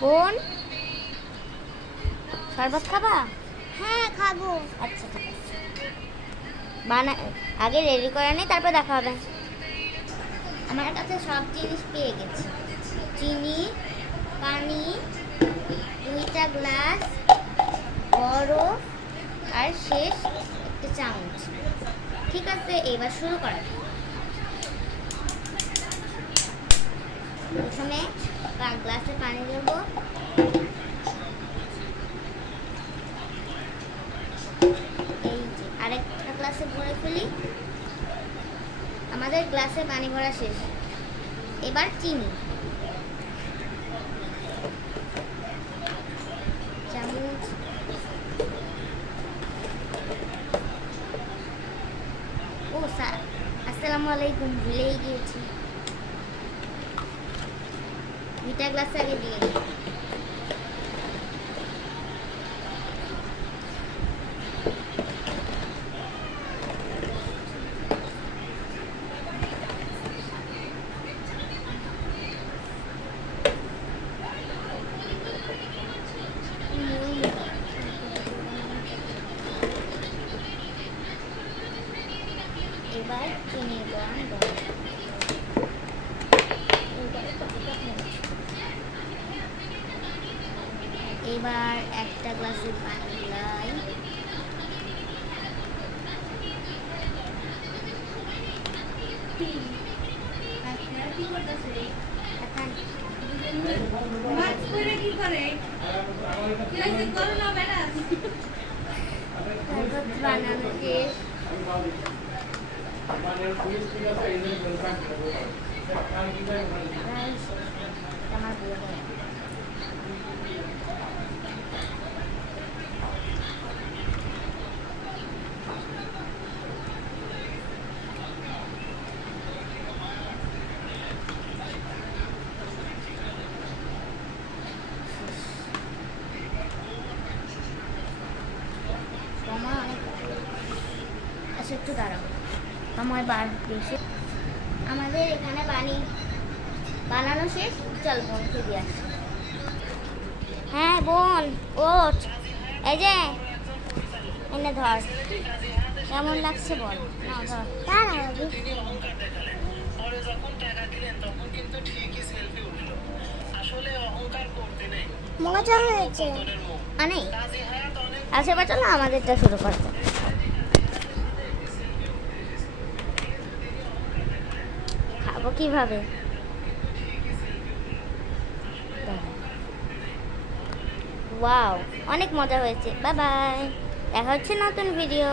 বোন, শরবত খাবা? হ্যাঁ খাবো। আচ্ছা ঠিক আছে, আগে রেডি করে নি, তারপর দেখা হবে। আমার কাছে সব জিনিস পেয়ে গেছি, চিনি, পানি, 2টা গ্লাস, বরফ আর শেষ একটা চামচ। ঠিক আছে, এবার শুরু করা যাক। প্রথমে গ্লাসে পানি দেবো, এই যে আরেকটা গ্লাসে ভরে ফেলি। আমাদের গ্লাসে পানি ভরা শেষ। এবার চিনি, চামচ, ও স্যার আসসালামু আলাইকুম, ভুলেই গিয়েছি। 2টা গ্লাস আগে দিয়ে দিই। এবার চিনি গরম গরম, এবার একটা গ্লাসে পানি লাই, বানানো শেষ। আমার বিয়ে হয়। আচ্ছা একটু দাঁড়াও, সময় বার বেশি। আমাদের এখানে বানানো শেষ, চল বোনকে দিয়ে আসি। হ্যাঁ বোন, ওঠ, এই যে এনে ধর, কেমন লাগছে বল? না ধর, মজা হয়েছে নেই। আচ্ছা এবার চলো আমাদেরটা শুরু করতে। খাবো কিভাবে? ওয়াও, অনেক মজা হয়েছে। বাই বাই, দেখা হচ্ছে নতুন ভিডিও।